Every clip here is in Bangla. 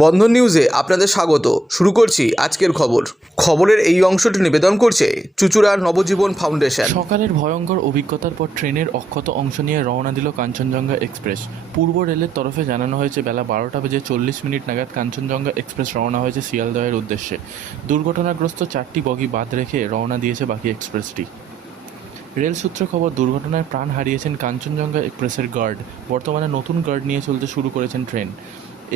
বন্ধন নিউজে আপনাদের স্বাগত। শুরু করছি আজকের খবর। খবরের এই অংশটি নিবেদন করছে চুচুড়ার নবজীবন ফাউন্ডেশন। সকালের ভয়ঙ্কর অভিজ্ঞতার পর ট্রেনের অক্ষত অংশ নিয়ে রওনা দিল কাঞ্চনজঙ্ঘা এক্সপ্রেস। পূর্ব রেলের তরফে জানানো হয়েছে, বেলা বারোটা বেজে চল্লিশ মিনিট নাগাদ কাঞ্চনজঙ্ঘা এক্সপ্রেস রওনা হয়েছে শিয়ালদহের উদ্দেশ্যে। দুর্ঘটনাগ্রস্ত চারটি বগি বাদ রেখে রওনা দিয়েছে বাকি এক্সপ্রেসটি। রেল সূত্রে খবর, দুর্ঘটনায় প্রাণ হারিয়েছেন কাঞ্চনজঙ্ঘা এক্সপ্রেসের গার্ড। বর্তমানে নতুন গার্ড নিয়ে চলতে শুরু করেছেন ট্রেন।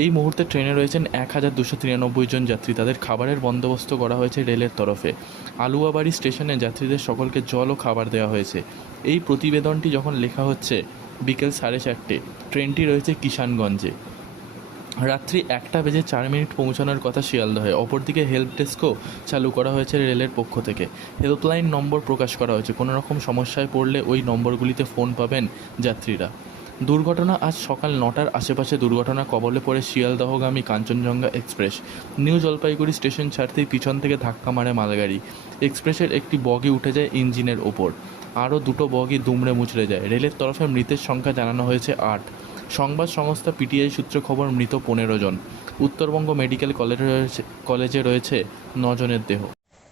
এই মুহূর্তে ট্রেনে রয়েছেন এক হাজার দুশো তিরানব্বই জন যাত্রী। তাদের খাবারের বন্দোবস্ত করা হয়েছে রেলের তরফে। আলুয়াবাড়ি স্টেশনে যাত্রীদের সকলকে জল ও খাবার দেওয়া হয়েছে। এই প্রতিবেদনটি যখন লেখা হচ্ছে বিকেল সাড়ে চারটে, ট্রেনটি রয়েছে কিষানগঞ্জে। রাত্রি একটা বেজে চার মিনিট পৌঁছানোর কথা শিয়ালদহে। অপরদিকে হেল্প ডেস্কও চালু করা হয়েছে রেলের পক্ষ থেকে। হেল্পলাইন নম্বর প্রকাশ করা হয়েছে। কোনো রকম সমস্যায় পড়লে ওই নম্বরগুলিতে ফোন পাবেন যাত্রীরা। দুর্ঘটনা আজ সকাল নটার আশেপাশে দুর্ঘটনা কবলে পড়ে শিয়ালদহগামী Kanchenjunga express. New Jalpaiguri station ছাড়তেই পিছন থেকে ধাক্কা মারে মালগাড়ি। এক্সপ্রেসের একটি বগি উঠে যায় ইঞ্জিনের ওপর। আরও দুটো বগি দুমড়ে মুচড়ে যায়। রেলের তরফে মৃতের সংখ্যা জানানো হয়েছে আট। সংবাদ সংস্থা পিটিআই সূত্রে খবর, মৃত পনেরো জন। উত্তরবঙ্গ মেডিকেল কলেজে রয়েছে কলেজে রয়েছে নজনের দেহ।